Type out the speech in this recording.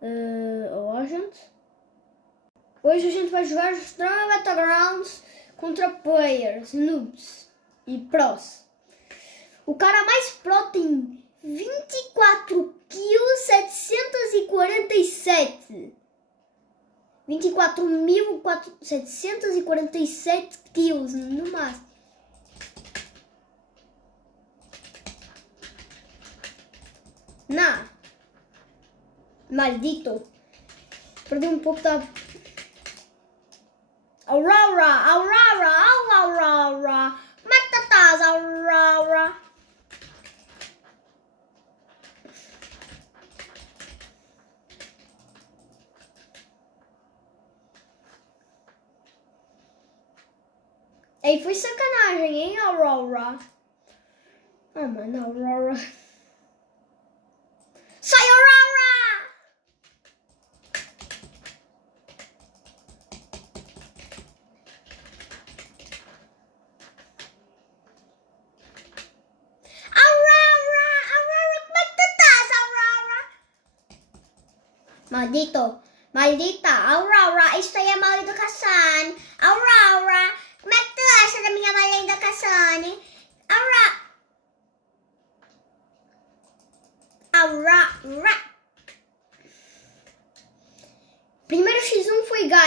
Olá, gente. Hoje a gente vai jogar Strong Battlegrounds contra players, noobs e pros. O cara mais pro tem 24.747. 24.747 kills no máximo. Não. Maldito. Perdi um pouco da... Aurora. Como é que tu estás, Aurora? Ei, foi sacanagem, hein, Aurora? Ah, mano, Aurora. Sai, Aurora! Aurora, como é que tu estás, Aurora? Maldita, Aurora, isto aí é mal educação. Aurora, como é que tu acha da minha mal educação? Aurora. Primeiro X1 foi ganho.